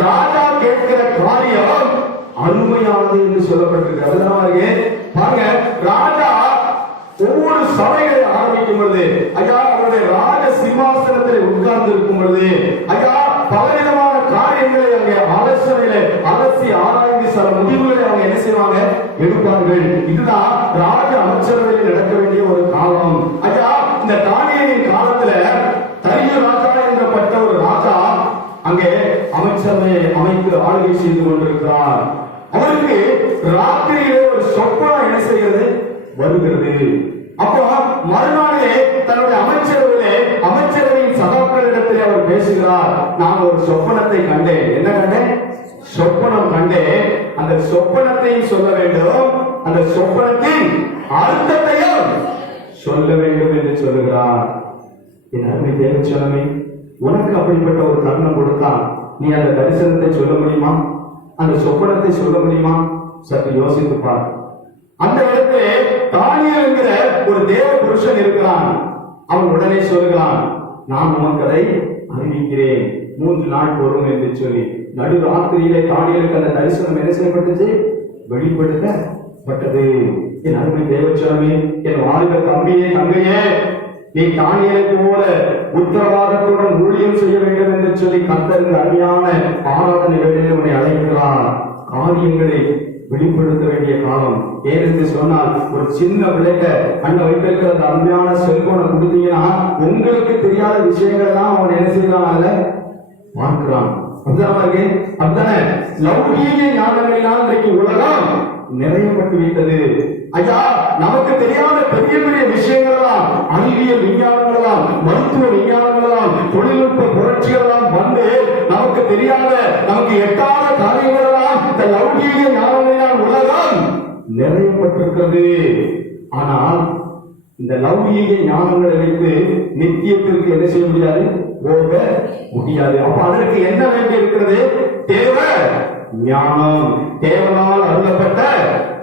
ராஜா கேட்கிற காரியம் அருமையானது என்று சொல்லப்பட்டிருக்கிறது. பாருங்க, ராஜா ஒவ்வொரு சபைகளை ஆரம்பிக்கும் பொழுது, ஐயா அவருடைய ராஜ சிம்மாசனத்தில் உட்கார்ந்து இருக்கும் பொழுது, ஐயா பலவிதமான காரியங்களை அங்கே ஆலோசனையில அலசி ஆராய்ந்து சில முடிவுகளை அவங்க என்ன செய்வாங்க, எடுப்பார்கள். இதுதான் ராஜ அமைச்சரவையில் நடக்க வேண்டிய ஒரு காலம். ஐயா இந்த தானியேலின் காலத்துல தரியு ராஜா என்றப்பட்ட ஒரு ராஜா அங்கே அமைச்சரவையை அமைத்து ஆளுகை செய்து கொண்டிருக்கிறார். அவருக்கு ராத்திரியிலே ஒரு சொப்பனம் என்ன செய்கிறது, வருகிறது. அப்போ மறுநாளே தன்னுடைய அமைச்சரவையின் சகாக்களிடத்திலே அவர் பேசுகிறார். நான் ஒரு சொப்பனத்தை கண்டேன். என்ன கண்டேன்? சொப்பனம் கண்டேன். அந்த சொப்பனத்தையும் சொல்ல வேண்டும், அந்த சொப்பனத்தின் அர்த்தத்தையும் சொல்ல வேண்டும் என்று சொல்லுகிறார். என் அருமை தேவச்சனமே, உனக்கு அப்படிப்பட்ட ஒரு தருணம் கொடுத்தால் நீ அந்த தரிசனத்தை சொல்ல முடியுமா? அந்த சொப்பனத்தை சொல்ல முடியுமா? சற்று யோசித்துப்பார். அந்த இடத்திலே தானியேல் என்கிற ஒரு தேவ புருஷன் இருக்கிறான். அவன் உடனே சொல்லுகிறான், நான் உனக்கு அதை அறிவிக்கிறேன், 3 நாள் வரும் என்று சொல்லி. நடு ராத்திரியிலே தானியேலுக்கு அந்த தரிசனம் என்ன செய்யப்பட்டுச்சு, வெளிப்படுத்தப்பட்டது. என் அருமை தேவச்சனமே, என் வாலிப தம்பியே தங்கையே, நீ தானியேலை போல உத்தரவாதத்துடன் ஊழியம் செய்ய வேண்டும் என்று சொல்லி கர்த்தருக்கு அருமையான ஆராதனைகளிலே உன்னை அழைக்கிறார். காரியங்களை வெளிப்படுத்த வேண்டிய காலம். ஏனென்று சொன்னால், ஒரு சின்ன விளைக்க அண்ணன் வைத்திருக்கிற அருமையான செல்போனை கொடுத்தீங்கன்னா உங்களுக்கு தெரியாத விஷயங்கள் தான் அவன் என்ன செய்யறான், பார்க்கிறான். அப்படித்தானே லௌகீக ஞானங்களினால் இன்றைக்கு உலகம் நிறையப்பட்டு விட்டது. ஐயா நமக்கு தெரியாத பெரிய பெரிய விஷயங்கள்லாம், அறிவியல் விஞ்ஞானங்களாம், மருத்துவ விஞ்ஞானங்களாம், தொழில்நுட்ப புரட்சிகளாம் வந்து நமக்கு தெரியாத, நமக்கு எட்டாத காரியங்களெல்லாம் இந்த லௌகீக ஞானங்களினால் உலகம் நிறையப்பட்டிருக்கிறது. ஆனால் இந்த லௌகீக ஞானங்களை வைத்து நித்தியத்திற்கு என்ன செய்ய முடியாது, போக முடியாது. அப்ப அதற்கு என்ன வேண்டி இருக்கிறது? தேவ ஞானம், தேவனால் அருளப்பட்ட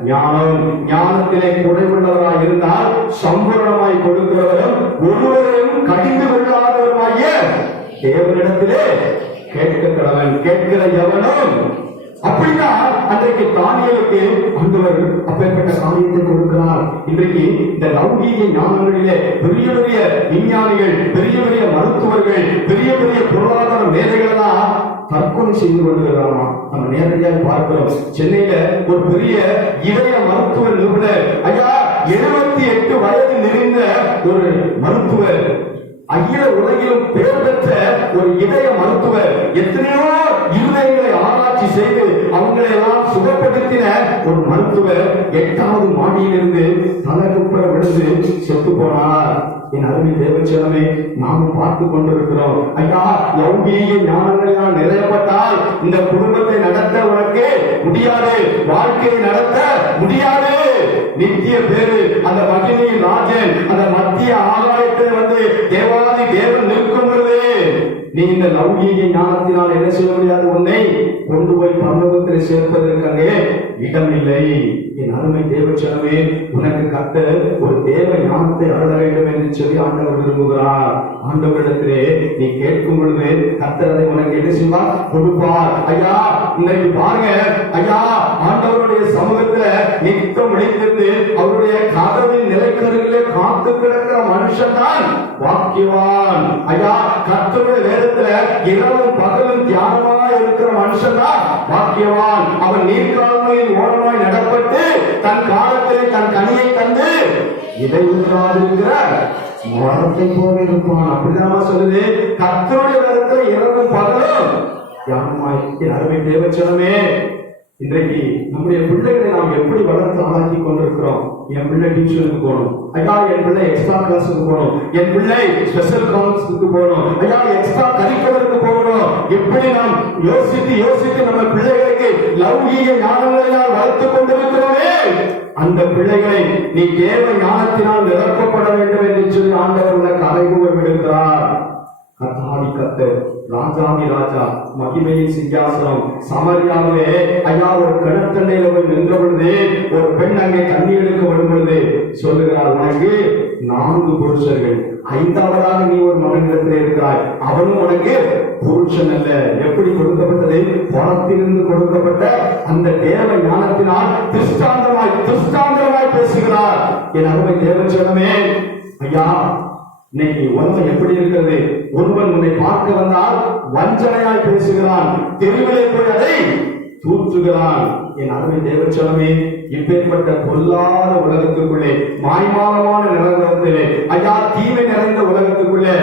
ஞானம். ஞானத்திலே குறைவுள்ளவராய் இருந்தால் சம்பூர்ணமாய் கொடுக்கிறவரும் ஒருவரையும் கடிந்து கொள்ளாதவருமாகிய தேவனிடத்திலே கேட்க கடவன். கேட்கிற எவனும். அப்படின்னா அன்றைக்கு தானியேலுக்கு ஆண்டவர் அப்பேற்பட்ட காரியத்தை கொடுக்கிறார். இன்றைக்கு இந்த லௌகீக ஞானங்களிலே பெரிய பெரிய விஞ்ஞானிகள், பெரிய பெரிய மருத்துவர்கள், பெரிய பெரிய பொருளாதார மேதைகளெல்லாம் தற்கொலை செய்து கொள்கிறாராமா. நம்ம நேரடியாக பார்க்கிறோம். சென்னையில ஒரு பெரிய இதய மருத்துவ நிபுணர், ஐயா 78 வயது நிறைந்த ஒரு மருத்துவர், அகில உலகிலும் பெயர் பெற்ற ஒரு இதய மருத்துவர், எத்தனையோ இருதயங்களை ஆராய்ச்சி செய்து அவங்களை எல்லாம் சுகப்படுத்தின ஒரு மருத்துவர் 8வது மாடியிலிருந்து தலைக்குப்புற விழுந்து செத்து போனார். என் அருமை தேவச்சனமே, நாமும் பார்த்து கொண்டிருக்கிறோம். ஐயா லௌகீக ஞானங்கள் நிறையப்பட்டால் இந்த குடும்பத்தை நடத்த உனக்கு முடியாது, வாழ்க்கையை நடத்த முடியாது. நித்திய பேரு அந்த மகிமையின் ராஜன் அந்த மத்திய ஆகாயத்தை வந்து தேவாதி தேவன் நிற்கும் பொழுது நீ இந்த லௌகீக ஞானத்தினால் என்ன செய்ய முடியாது, உன்னை கொண்டு போய் பரலோகத்தில் சேர்ப்பதற்கு அங்கே இடமில்லை. என் அருமை தேவச்சனமே, உனக்கு கர்த்தர் ஒரு தேவ ஞானத்தை அருள வேண்டும் என்று சொல்லி ஆண்டவர் விரும்புகிறார். ஆண்டவரிடத்திலே நீ கேட்கும் பொழுது கர்த்தர் அதை உனக்கு என்ன செய்வார், கொடுப்பார். ஐயா இன்னைக்கு பாருங்க, ஐயா ஆண்டவருடைய சமூகத்துல நித்தம் விழித்திருந்து அவருடைய கதவின் நிலைக்கருகிலே காத்து கிடக்கிற மனுஷன் தான் வாக்கியவான். ஐயா கர்த்தருடைய வேதத்துல இரவும் பகலும் தியானமாக இருக்கிற மனுஷன் தான் வாக்கியவான். அவன் நீர்க்காலமையில் ஓரமாய் நடப்பட்டு தன் காலத்திலே தன் கனியை தந்து இதை உற்றாதிருக்கிற மரத்தை போல இருப்பான். அப்படிதான் சொல்லுது. கர்த்தருடைய வேதத்துல இரவும் பகலும் தியானமாய். அருமை தேவச்சனமே, இன்றைக்கு நம்முடைய பிள்ளைகளை நாம் எப்படி வளர்த்து ஆளாக்கி கொண்டிருக்கிறோம். என் பிள்ளை டியூஷனுக்கு போகணும், ஐயா என் பிள்ளை எக்ஸ்ட்ரா கிளாஸுக்கு போகணும், என் பிள்ளை ஸ்பெஷல் கிளாஸுக்கு போகணும், ஐயா எக்ஸ்ட்ரா கரிக்குலருக்கு போகணும். எப்படி நாம் யோசித்து நம்ம பிள்ளைகளுக்கு லௌகீக ஞானங்களினால் வளர்த்துக் கொண்டிருக்கிறோமே, அந்த பிள்ளைகளை நீ தேவ ஞானத்தினால் நிரப்பப்பட வேண்டும் என்று சொல்லி ஆண்டவர் உனக்கு அறைகூவல் விடுகிறார். கர்த்தாதி கர்த்தர் ராஜாதி ராஜா மகிமையின் சிங்காசனம் சமரியாவிலே ஐயா ஒரு கிணற்றண்டையில போய் நின்ற பொழுது ஒரு பெண் அங்கே தண்ணி எடுக்க வரும் பொழுது சொல்லுகிறார், உனக்கு 4 புருஷர்கள், 5வதாக நீ ஒரு மகனிடத்தில் இருக்கிறாய், அவனும் உனக்கு புருஷன் அல்ல. எப்படி கொடுக்கப்பட்டது? பணத்திலிருந்து கொடுக்கப்பட்ட அந்த தேவ ஞானத்தினால் திருஷ்டாந்தமாய் பேசுகிறார். என் அருமை தேவச்சனமே, ஐயா இன்னைக்கு உலகம் எப்படி இருக்கிறது? ஒருவன் உன்னை பார்க்க வந்தால் வஞ்சனையாய் பேசுகிறான், தெருவிலே போய் அதை தூற்றுகிறான். என் அருமை தேவச்சனமே, இப்பேற்பட்ட பொல்லாத உலகத்துக்குள்ளே, மாய்மாலமான நிலவரத்திலே, ஐயா தீமை நிறைந்த உலகத்துக்குள்ளே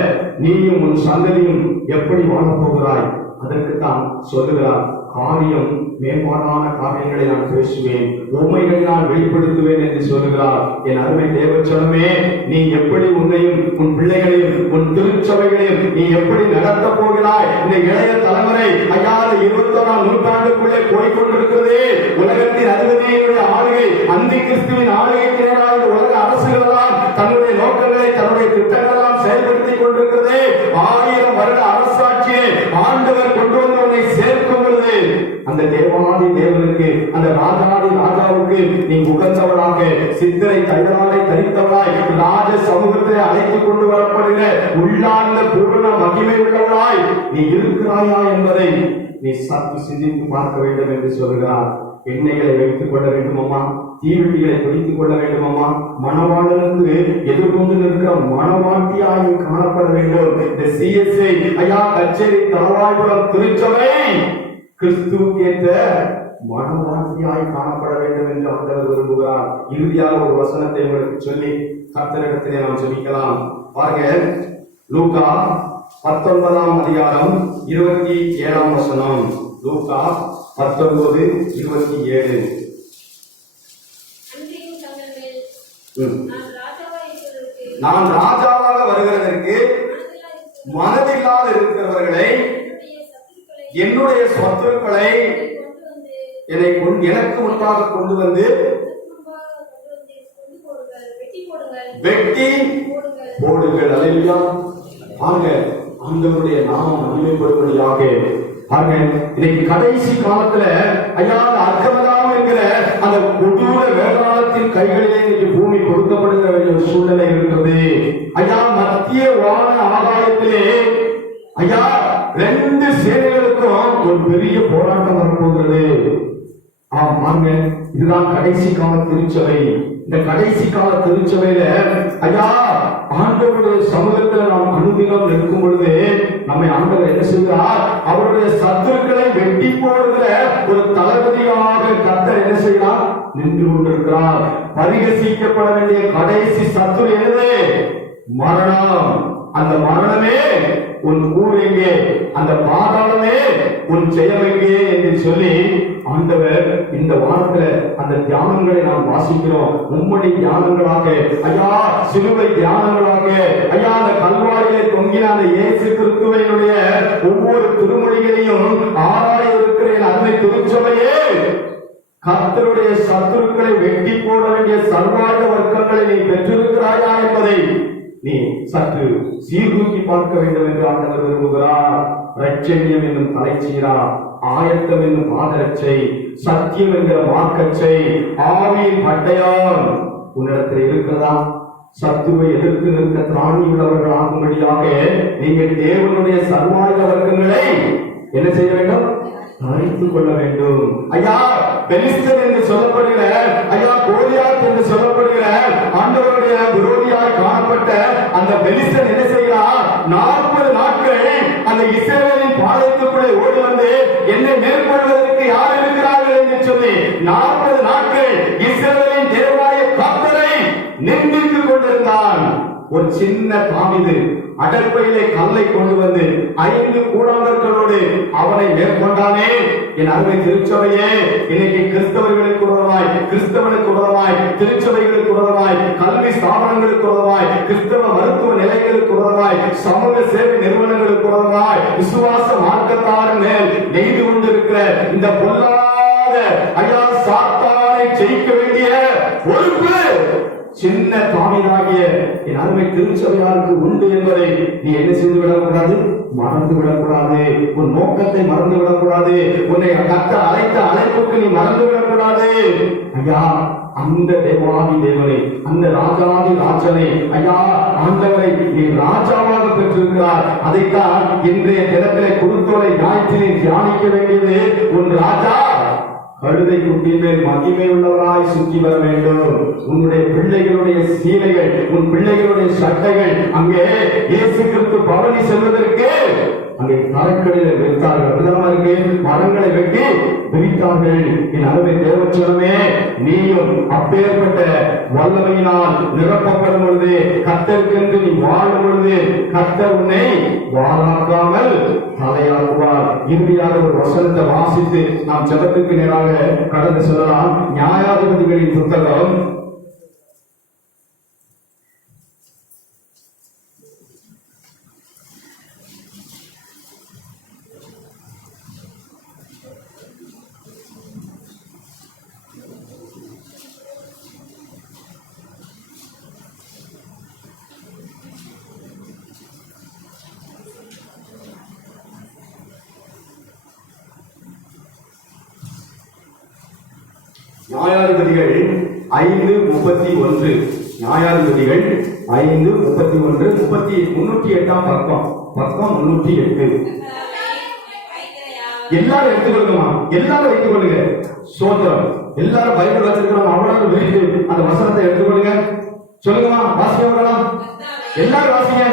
நீயும் உன் சந்ததியும் எப்படி வாழப் போகிறாய்? அதற்குத்தான் சொல்லுகிறார், காரியம் மேம்பாடான காரியங்களை நான் பேசுவேன், உண்மைகளை நான் வெளிப்படுத்துவேன் என்று சொல்லுகிறார். என் அருமை தேவச்சனமே, நீ எப்படி உன்னையும் உன் பிள்ளைகளையும் உன் திருச்சபைகளையும் நீ எப்படி நடத்த போகிறாய்? இந்த இளைய தலைமுறை ஐயா 21ஆம் நூற்றாண்டுக்குள்ளே போய்கொண்டிருக்கிறது. உலகத்தின் அதிபதியினுடைய ஆளுகை, அந்தி கிறிஸ்துவின் ஆளுகைக்கு நேராக உலக அரசுகள் எல்லாம் தன்னுடைய நோக்கங்களை தன்னுடைய திட்டங்கள் எல்லாம் செயல்படுத்திக் கொண்டிருக்கிறது. 1000 வருட அரசாட்சியை ஆண்டவர் கொண்டு வந்து உன்னை சேர்க்கும் பொழுது அந்த தேவாதி தேவனுக்கு, அந்த ராஜாதி ராஜாவுக்கு நீ உகந்தவளாக, சித்திரை தையலாலை தரித்தவளாய் ராஜ சமூகத்தை அழைத்துக் கொண்டு வரப்படுகிற உள்ளார்ந்த பூரண மகிமை உள்ளவளாய் நீ இருக்கிறாயா என்பதை நீ சற்று சிந்தித்து பார்க்க வேண்டும் என்று சொல்கிறார். எண்ணெய்களை வைத்துக் கொள்ள வேண்டுமாமா, தீவெட்டிகளை பிடித்துக் கொள்ள வேண்டுமாமா, மணவாளனுக்கு எதிர்கொண்டு நிற்கிற மணவாட்டியாய் காணப்பட வேண்டும். இந்த CSI ஐயா கச்சேரி தலவாய்புரம் திருச்சபை கிறிஸ்துவுக்கேற்ற மனவாட்டியாய் காணப்பட வேண்டும் என்று ஆண்டவர் விரும்புகிறார். இறுதியாக ஒரு வசனத்தை உங்களுக்கு சொல்லி கர்த்தரிடத்திலே நாம் ஜெபிக்கலாம். பாருங்க, லூக்கா 19ஆம் அதிகாரம் 27ஆம் வசனம். லூக்கா 19:27. நான் ராஜாவாக வருகிறதற்கு மனதில்லாத இருக்கிறவர்களை, என்னுடைய சத்துருக்களை எனக்கு முன்பாக கொண்டு வந்து வெட்டி போடுங்கள். அல்லேலூயா. பாருங்க, ஆண்டவருடைய நாமம் மகிமைப்படும்படியாக பாருங்க, இன்னைக்கு கடைசி காலத்துல ஐயா அர்க்கமதாம் என்கிற அந்த கொடூர வேதாளத்தின் கைகளிலே இன்னைக்கு பூமி கொடுக்கப்படுகிற ஒரு சூழ்நிலை இருக்கிறது. ஐயா மத்திய வான ஆகாயத்திலே ஐயா 2 சேனைகளுக்கும் ஒரு பெரிய போராட்டம் வரப்போகிறது. ஆமாங்க, இதுதான் கடைசி கால திருச்சபை. இந்த கடைசி கால திருச்சபையில ஐயா ஆண்டவருடைய சமூகத்தில் நாம் அனுதினம் நிற்கும் பொழுது நம்மை ஆண்டவர் என்ன செய்கிறார்? அவருடைய சத்துருக்களை வெட்டி போடுகிற ஒரு தளபதியாக கர்த்தர் என்ன செய்கிறார்? நின்று கொண்டிருக்கிறார். பரிகசிக்கப்பட வேண்டிய கடைசி சத்துரு என்னது? மரணம். அந்த மரணமே உன் ஊர் எங்கே, அந்த பாதாளமே உன் ஜெயம் எங்கே என்று சொல்லி ஆண்டவர் இந்த வாரத்துல அந்த தியானங்களை நாம் வாசிக்கிறோம். மும்மொழி தியானங்களாக ஐயா, சிலுவை தியானங்களாக ஐயா, அந்த கல்வாரியை தொங்கின அந்த இயேசு கிறிஸ்துவினுடைய ஒவ்வொரு திருமொழிகளையும் ஆராய இருக்கிற அருமை திருச்சபையே, கர்த்தருடைய சத்துருக்களை வெட்டி போட வேண்டிய சர்வாயுத வர்க்கங்களை நீ பெற்றிருக்கிறாயா என்பதை நீ சற்று சீர்தூக்கி பார்க்க வேண்டும் என்று ஆண்டவர் விரும்புகிறார். ரட்சண்யம் என்னும் தலைச்சீரா, ஆயத்தம் என்னும் பாதரட்சை, சத்தியம் என்கிற மார்க்கச்சை, ஆவியின் பட்டயம் உன்னிடத்தில் இருக்கிறதா? சத்துவை எதிர்த்து நிற்க திராணி உள்ளவர்கள் ஆகும்படியாக நீங்கள் தேவனுடைய சர்வாயுத வர்க்கங்களை என்ன செய்ய வேண்டும்? தரித்துக் கொள்ள வேண்டும். ஐயா பெலிஸ்தர் என்று சொல்லப்படுகிற ஐயா கோலியாத் என்று சொல்லப்படுகிற ஆண்டவருடைய விரோதியாய் காணப்பட்ட அந்த பெலிஸ்தர் என்ன செய்கிறார்? 40 நாட்கள் அந்த இஸ்ரவேலின் பாளையத்துக்குள்ளே ஓடி வந்து என்னை மேற்கொள்வதற்கு யார் இருக்கிறார்கள் என்று சொல்லி 40 நாட்கள் இஸ்ரவேலின் தேவனாகிய கர்த்தரை நிந்தித்துக் கொண்டிருந்தான். ஒரு சின்ன தாவீது அடற்பையிலே கல்லை கொண்டு வந்து 5 கூழாங்கற்களோடு அவனை மேற்கொண்டானே. என் அருமை திருச்சபையே, இன்னைக்கு கிறிஸ்தவர்களுக்கு உதவாய், கிறிஸ்தவனுக்கு உதவாய், திருச்சபைகளுக்கு உதவாய், கல்வி ஸ்தாபனங்களுக்கு உதவாய், கிறிஸ்தவ மருத்துவ நிலையங்களுக்கு உதவாய், சமூக சேவை நிறுவனங்களுக்கு உதவாய், விசுவாச மார்க்கத்தாரின் மேல் நெய்து கொண்டிருக்கிற இந்த பொல்லாத ஐயா சாத்தானை ஜெயிக்க வேண்டிய பொறுப்பு சின்ன தாவீதாகிய என் அருமை திருச்சபையாருக்கு உண்டு என்பதை நீ என்ன செய்து விடக்கூடாது? மறந்து விடக்கூடாது. உன் நோக்கத்தை மறந்து விடக்கூடாது. உன்னை கர்த்தர் அழைத்த அழைப்புக்கு நீ மறந்து விடக்கூடாது. ஐயா, அந்த தேவாதி தேவனை, அந்த ராஜாதி ராஜனை, ஐயா ஆண்டவரை நீ ராஜாவாக பெற்றிருக்கிறார். அதைத்தான் இன்றைய தினத்திலே குருத்தோலை ஞாயிற்றினை தியானிக்க வேண்டியது. உன் ராஜா கழுதை குட்டின் மேல் மகிமை உள்ளவராய் சுற்றி வர வேண்டும். உன்னுடைய பிள்ளைகளுடைய சீலைகள், உன் பிள்ளைகளுடைய சட்டைகள் அங்கே இயேசு கிறிஸ்து பவனி செல்வதற்கு அங்கே தரக்கடில வைத்தார்கள். மரங்களை வெட்டி பிரித்தார்கள். என் அருமை தேவச்சனமே, நீயும் அப்பேற்பட்ட வல்லமையினால் நிரப்பப்படும் பொழுது, கர்த்தருக்கென்று நீ வாழும் பொழுது, கர்த்தர் உன்னை வாழாக்காமல் தலையாக்குவார். இறுதியாக ஒரு வசனத்தை வாசித்து நாம் ஜெபத்துக்கு நேராக கடந்து செல்லலாம். நியாயாதிபதிகளின் புத்தகம் 5:31. நியாயாதிபதிகள் 5:31, 308 பக்கம் 308. எல்லாரும் எடுத்துக்கொள்ளுமா, எல்லாரும் வைத்துக் கொள்ளுங்க. சோதரம் எல்லாரும் பைபிள் வச்சிருக்கிறோம், அவ்வளவு விரித்து அந்த வசனத்தை எடுத்துக்கொள்ளுங்க. சொல்லுங்கம்மா, வாசிக்க எல்லாரும் வாசிங்க.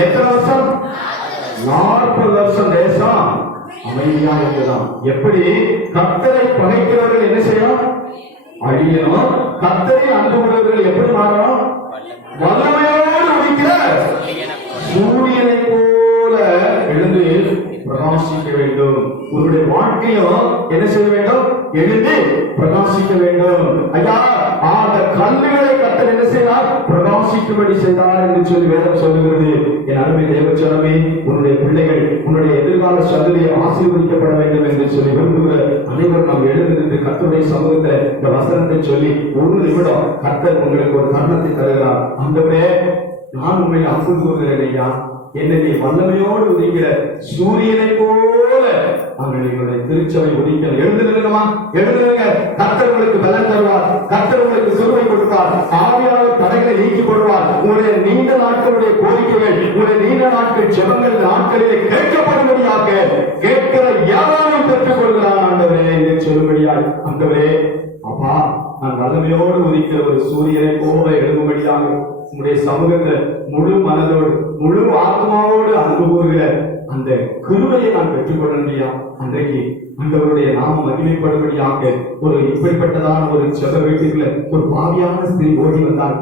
எத்தனை வருஷம்? 40 வருஷம் தேசம் அமைதியா இருக்குதான். எப்படி கர்த்தரை பகைக்கிறவர்கள் என்ன செய்யணும்? அழியணும். கர்த்தரை அன்புகிறவர்கள் எப்படி மாறணும்? வல்லமையோடு உதிக்கிற சூரியனை போல எழுந்து பிரகாசிக்க வேண்டும். உங்களுடைய வாழ்க்கையும் என்ன செய்ய வேண்டும்? எழுந்து பிரகாசிக்க வேண்டும். ஐயா, அந்த கல்விகளை கர்த்தர் என்ன செய்தார்? பிரகாசிக்கும்படி செய்தார் என்று சொல்லி வேதம் சொல்லுகிறது. என் அருமை தேவச்சனமே, உன்னுடைய பிள்ளைகள், உன்னுடைய எதிர்கால சந்ததியை ஆசீர்வதிக்கப்பட வேண்டும் என்று சொல்லி விரும்புகிற அனைவரும் நாம் எழுந்திருந்து கர்த்தருடைய சமூகத்தை இந்த வசனத்தை சொல்லி ஒரு நிமிடம் கர்த்தர் உங்களுக்கு ஒரு தருணத்தை தருகிறார். ஆண்டவரே, நான் உண்மையை அன்பு கூறுகிறேன் ஐயா, என்னை வல்லமையோடு உதிக்கிற சூரியனை போல எங்களுடைய திருச்சபை உதிக்க எழுந்துருங்கம்மா, எழுந்துருங்க. கர்த்தர் உங்களுக்கு பலன் தருவார். கர்த்தர் உங்களுக்கு சுருவை கொடுப்பார். ஆவியானவர் தடைகளை நீக்கி கொள்வார். உங்களுடைய நீண்ட நாட்களுடைய கோரிக்கைகள், உங்களுடைய நீண்ட நாட்கள் ஜெபங்கள் நாட்களிலே கேட்கப்படும்படியாக கேட்கிற யாரும் பெற்றுக் கொள்கிறான் ஆண்டவரே என்று சொல்லும்படியாய். ஆண்டவரே, அப்பா, நான் வல்லமையோடு உதிக்கிற ஒரு சூரியனை போல எழுதும்படியாக உங்களுடைய சமூகத்தை முழு மனதோடு முழு ஆத்மாவோடு அன்பு கூறுகிற அந்த கிருபையை நான் பெற்றுக்கொள்ள முடியாது. அன்றைக்கு ஆண்டவருடைய நாம மகிமைப்படும்படியாக ஒரு இப்படிப்பட்டதான ஒரு செப வீட்டுக்குள்ள ஒரு பாவியான ஸ்திரீ ஓடி வந்தார்.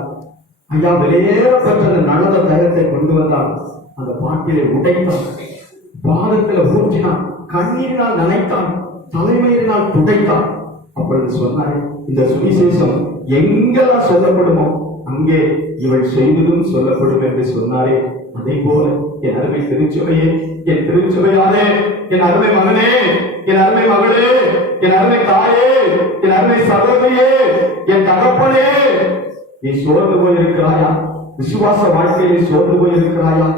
ஐயா, வெளியேறப்பட்ட அந்த நல்ல தயத்தை கொண்டு வந்தார். அந்த பாட்டிலை உடைத்தான், பாதத்துல ஊற்றினான், கண்ணீரினால் நனைத்தான், தலைமையினால் துடைத்தான். அப்பொழுது சொன்னார், இந்த சுவிசேஷம் எங்கெல்லாம் சொல்லப்படுமோ அங்கே இவள் செய்ததும் சொல்லப்படும் என்று சொன்னாரே. அதே போல என் அருமை திருச்சபையே, என் திருச்சபையாரே, என் அருமை மகனே, என் அருமை மகளே, என் அருமை தாயே, என் அருமை சகோதரியே, என் தகப்பனே, நீ சோர்ந்து போயிருக்கிறாயா? விசுவாச வாழ்க்கையை சோர்ந்து போயிருக்கிறாயா?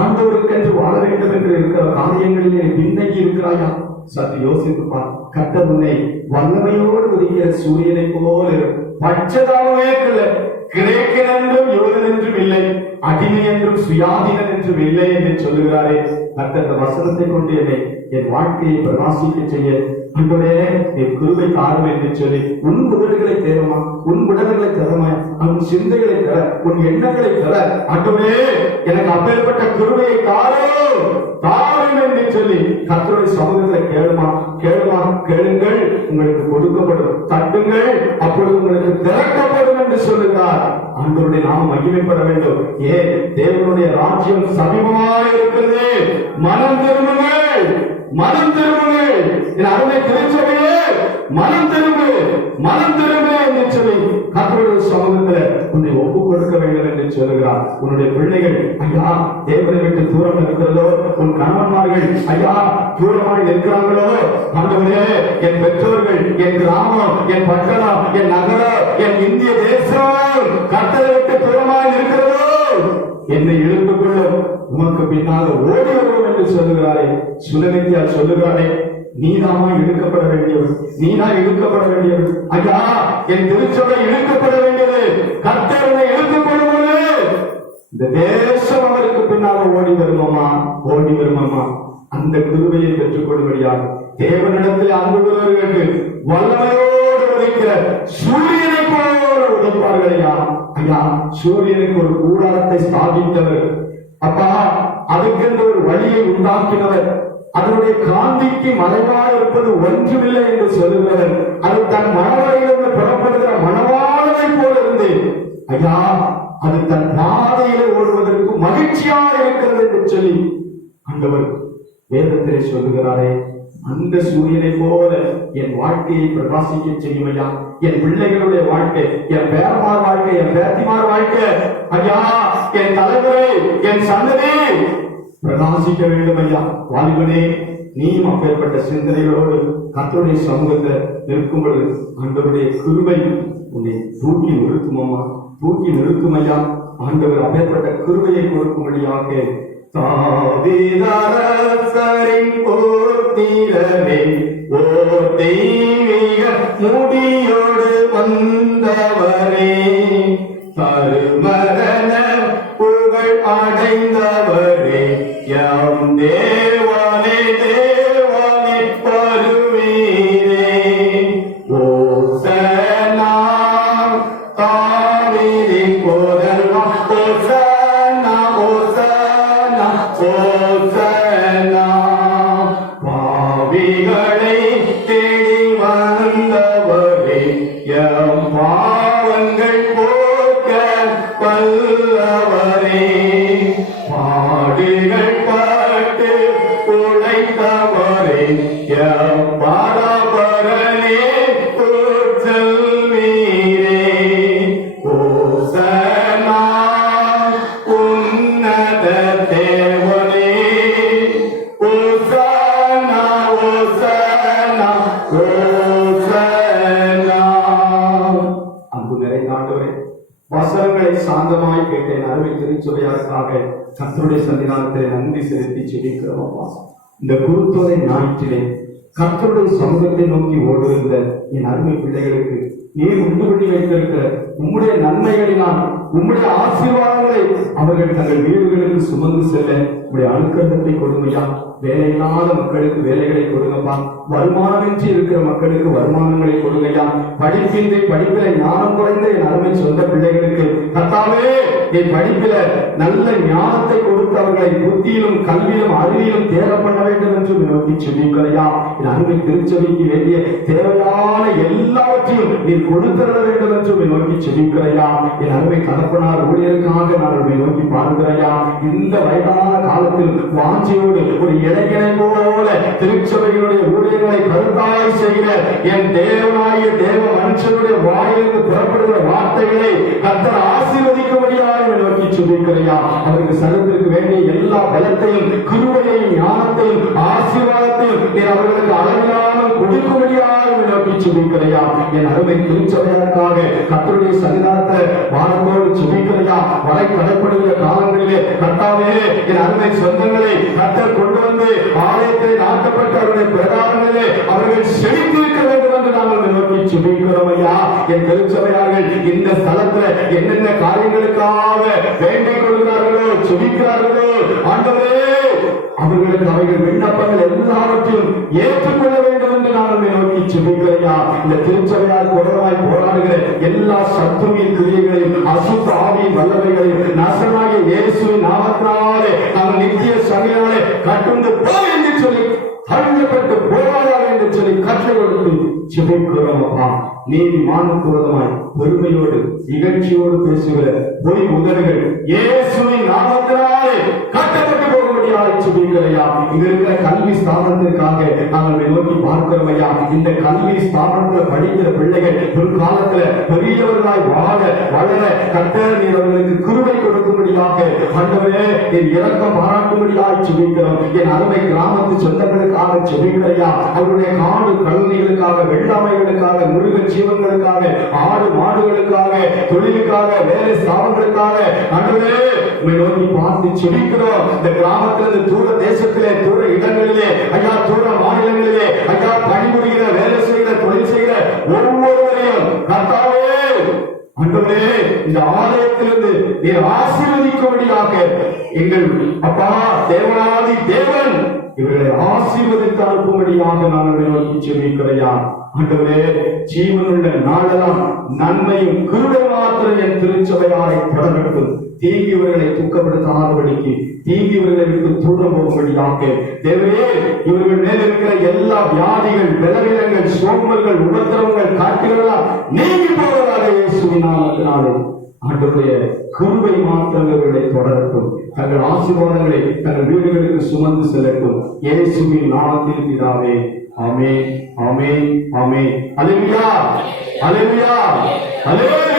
ஆண்டவருக்கென்று வாழ வேண்டும் என்று இருக்கிற காரியங்களிலே பின்னங்கி இருக்கிறாயா? சற்று யோசித்துப்பார். கர்த்தர் உன்னை வல்லமையோடு உதிக்கிற சூரியனை போல பட்சதாகவே கிரேக்கன் என்றும் யூதன் என்றும் இல்லை, அடிமை என்றும் சுயாதீனன் என்றும் இல்லை என்று சொல்லுகிறாரே. கர்த்தர் வசனத்தை கொண்டு என்னை என் வாழ்க்கையை பிரகாசிக்க செய்ய ஆண்டவரே என் கிருபை தாரும் என்று சொல்லி உன் உதடுகளை தேவமா, உன் உடல்களை தரமா, உன் சிந்தைகளை தர, உன் எண்ணங்களை தர ஆண்டவரே எனக்கு அப்பேற்பட்ட கிருபையை தாரும் என்று சொல்லி கர்த்தருடைய சமூகத்தை கேளுமா, கேளுங்கள், உங்களுக்கு கொடுக்கப்படும், தட்டுங்கள், அப்பொழுது உங்களுக்கு திறக்கப்படும் என்று சொல்லுகிறார். ஆண்டவருடைய நாமம் மகிமைப்பட வேண்டும். ஏன் தேவனுடைய ராஜ்யம் சமீபமாக இருக்கிறது. மனம் திரும்புங்கள், மனம் திரும்புங்கள். என் அருமை திருச்சபையே, மனம் திரும்பு என்று சொல்லி கர்த்தருடைய சமூகத்தில் உன்னை ஒப்பு கொடுக்க வேண்டும் என்று சொல்லுகிறார். உன்னுடைய பிள்ளைகள் ஐயா தேவனை விட்டு தூரம் இருக்கிறதோ, உன் கணவன்மார்கள் ஐயா தூரமாய் இருக்கிறாங்களோ, ஆண்டவரே என் பெற்றோர்கள், என் கிராமம், என் பட்டணம், என் நகரம், என் இந்திய தேசம் கர்த்தரை விட்டு தூரமாய் இருக்கிறதோ, என்னை இழுத்துக் கொள்ளும், உமக்கு பின்னால் ஓடி வருவோம் என்று சொல்லுகிறாரே. சுலமித்தியா சொல்லுகிறாரே, நீதாமா இழுக்கப்பட வேண்டியவர், நீதான் இழுக்கப்பட வேண்டியவர். ஐயா என் திருச்சபை இழுக்கப்பட வேண்டியது. கர்த்தரை இழுத்துக் கொள்ளும்போது இந்த தேசம் அவருக்கு பின்னால ஓடி வருமாமா, ஓடி வருமாமா. அந்த கிருபையை பெற்றுக் கொள்ளும்படியாக தேவனிடத்தில் அன்பு கொள்வர்களுக்கு வல்லமையோடு உதைக்கிற சூரியனை போல உதைப்பார்கள். ஐயா ஐயா சூரியனுக்கு ஒரு கூடாரத்தை ஸ்தாபித்தவர் அப்பா, அதுக்கென்று ஒரு வழியை உண்டாக்கினவர், அதனுடைய காந்திக்கு மறைவாக இருப்பது ஒன்றுமில்லை என்று சொல்லுகிறவர், அது தன் மனவரையிலிருந்து புறப்படுகிற மனவாளனை போல இருந்து ஐயா அது தன் பாதையிலே ஓடுவதற்கு மகிழ்ச்சியாக இருக்கிறது என்று சொல்லி ஆண்டவர் வேதத்திலே சொல்லுகிறாரே. அந்த சூரியனை போல என் வாழ்க்கையை பிரகாசிக்க செய்யும் ஐயா. என் பிள்ளைகளுடைய வாழ்க்கை, என் பேரமார் வாழ்க்கை, என் பேத்திமார் வாழ்க்கை ஐயா, என் தலைமுறை, என் சந்ததி பிரகாசிக்க வேண்டும் ஐயா. வாலிபனே, நீயும் அப்பேற்பட்ட சிந்தனைகளோடு கர்த்தருடைய சமூகத்தை நிற்கும் பொழுது ஆண்டவருடைய கிருபை உன்னை தூக்கி நிறுத்துமம்மா, தூக்கி நிறுத்தும் ஐயா. ஆண்டவர் அப்பேற்பட்ட கிருபையை கொடுக்கும்படியாக தாவீதரசரின் போர்த்திரவே ஓ தெய்வீக முடியோடு வந்தவரே, தருமரண புகழ் அடைந்தவரே, எம் தேவனே தேவனே பருவீரே, ஓசனா தாவீதின் போதல்வா, ஓசனா ஓசனா ஓசனா, பாவிகளை தேடி வந்தவரே, எம் பாவங்கள் போக்க வல்லவரே, பாடுகள் பட்டு உழைத்தவரே, எம் பரபரனே செல்வீரே, ஓசனா உன்னத தேவனே, ஓசனா ஓசனா ஓசனா. அன்பு நிறைந்த ஆண்டவரே, வசனங்களை சாந்தமாய் கேட்டேன். அருமை திருச்சபையாருக்காக கர்த்தருடைய சன்னிதானத்திலே நன்றி செலுத்தி ஜெபிக்கிறோம் அப்பா. இந்த குருத்தோலை ஞாயிற்றிலே கர்த்தருடைய சமூகத்தை நோக்கி ஓடுகின்ற என் அருமை பிள்ளைகளுக்கு நீர் உண்டு பண்ணி வைத்திருக்கிற உம்முடைய நன்மைகளினால், உம்முடைய ஆசீர்வாதங்களை அவர்கள் தங்கள் வீடுகளுக்கு சுமந்து செல்ல உடைய அனுக்கிரகத்தை கொடுமையா. வேலையில்லாத மக்களுக்கு வேலைகளை கொடுங்கப்பா, வருமானமின்றி இருக்கிற மக்களுக்கு வருமானங்களை கொடுங்கய்யா. படிப்பின்றி படிப்பில ஞானம் குறைந்த என் அருமை சொந்த பிள்ளைகளுக்கு கர்த்தாவே என் படிப்பில நல்ல ஞானத்தை கொடுத்து அவர்களை புத்தியிலும் கல்வியிலும் அறிவியலும் தேர பண்ண வேண்டும் என்று நோக்கி செபிக்கலையா. என் அருமை திருச்சபைக்கு வேண்டிய தேவையான எல்லாவற்றையும் நீர் கொடுத்திட வேண்டும் என்று நோக்கி செபிக்கலையா. என் அருமை தகப்பனார் ஊழியருக்காக நான் உண்மை நோக்கி பார்க்கிறையா. இந்த வயதான காலத்தில் வாஞ்சியோடு ஒரு இளைஞனை போல திருச்சபைகளுடைய ஊழியர்களை கருத்தாய் செய்கிற என் தேவனாய தேவ மனுஷனுடைய வாயிலிருந்து புறப்படுகிற வார்த்தைகளை கர்த்தர் ஆசீர்வதிக்கும்படியாக நோக்கி செபிக்கிறையா. அவருக்கு சரத்திற்கு வேண்டிய எல்லா பலத்தையும் கிருபையையும் ஞானத்தையும் ஆசீர்வாதத்தையும் நீர் அவர்களுக்கு அளவில்லாமல் கொடுக்கும்படியாக நோக்கி செபிக்கிறையா. என் அருமை திருச்சபையாருக்காக கர்த்தருடைய சன்னிதானத்தை வாரத்தோடு செபிக்கிறையா. வரை கடைப்படுகிற காலங்களிலே கர்த்தாவே என் அருமை சொந்தங்களை கர்த்தர் கொண்டு வந்து ஆலயத்தை நாட்டப்பட்ட அவருடைய பிரகாரங்களிலே அவர்கள் செழித்திருக்க வேண்டும் என்று நாங்கள் நோக்கி செபிக்கிறோம் ஐயா. என் திருச்சபையார்கள் இந்த ஸ்தலத்துல என்னென்ன காரியங்களுக்காக வேண்டிக் கொள்கிறார்களோ செபிக்கிறார்களோ ஆண்டவரே, அவர்களுக்கு அவைகள் விண்ணப்பங்கள் எல்லாவற்றையும் ஏற்றுக்கொள்ள வேண்டும் என்று நாங்கள் நோக்கி செபிக்கிறையா. இந்த திருச்சபையார் கொடமாய் போராடுகிற எல்லா சத்துருவின் கிரியைகளையும் அசுத்த ஆவியின் வல்லமைகளையும் நசனாகிய இயேசுவின் நாமத்தினாலே நாம் நித்திய சபையாலே கட்டுண்டு போ என்று சொல்லி தள்ளப்பட்டு போராடா என்று சொல்லி கட்டளை கொடுத்து செபிக்கிறோம் அப்பா. நீதி மானுக்குவதமாய் பெருமையோடு இகழ்ச்சியோடு பேசுகிற பொய் உதவிகள் இயேசுவின் நாமத்தினாலே கட்டப்பட்டு போகும்படியாக சுபிக்கிறையா. இங்க இருக்கிற கல்வி ஸ்தாபனத்திற்காக நாங்கள் நோக்கி பார்க்கிறோம் ஐயா. இந்த கல்வி ஸ்தாபனத்தில் படிக்கிற பிள்ளைகள் ஒரு காலத்துல பெரியவர்களாய் வாழ வளர கர்த்தர் நீர் அவர்களுக்கு கிருபை கொடுக்கும்படியாக ஆண்டவரே நீர் இரக்கம் பாராட்டும்படியாய் சுபிக்கிறோம். என் அருமை கிராமத்து சொந்தங்களுக்காக சுபிக்கிறையா. அவருடைய காடு கழனிகளுக்காக, வெள்ளாமைகளுக்காக, மிருக ஜீவன்களுக்காக, ஆடு மாடுகளுக்காக, தொழிலுக்காக, வேலை ஸ்தாபனங்களுக்காக ஆண்டவரே உம்மை நோக்கி பார்த்து சுபிக்கிறோம். இந்த கிராமத்திலிருந்து தூர தேசத்திலே, தூர இடங்களிலே ஐயா, தூர மாநிலங்களிலே ஐயா பணிபுரிகிற, வேலை செய்கிற, தொழில் செய்கிற ஒவ்வொருவரையும் கர்த்தாவே ஆண்டவரே இந்த ஆலயத்திலிருந்து நீர் ஆசீர்வதிக்கும்படியாக எங்கள் அப்பா தேவனாதி தேவன் இவர்களை ஆசீர்வதித்து அனுப்பும்படியாக நாங்கள் நோக்கி செபிக்கிறையா. ஆண்டவரே ஜீவனுள்ள நாளெல்லாம் நன்மையும் கிருபை மாத்திரம் என் திருச்சபையாரை தொடரட்டும். தீங்கி இவர்களை துக்கப்படுத்தாதபடிக்கு, தீங்கி இவர்களை விட்டு தூரம் போகும்படியாக தேவரே இவர்கள் மேல் இருக்கிற எல்லா வியாதிகள், பலவீனங்கள், சோம்பல்கள், உபத்திரவங்கள், காட்டுகளெல்லாம் நீங்கி போவதாக இயேசுவின் நாமத்தினாலே ஆண்டவருடைய கிருபை மாத்திரம் இவர்களை தொடரட்டும். தங்கள் ஆசீர்வாதங்களை தங்கள் வீடுகளுக்கு சுமந்து செல்லட்டும். இயேசுவின் நாமத்தில் பிதாவே, ஆமென், ஆமென், ஆமென். அல்லேலூயா, அல்லேலூயா, அல்லேலூயா.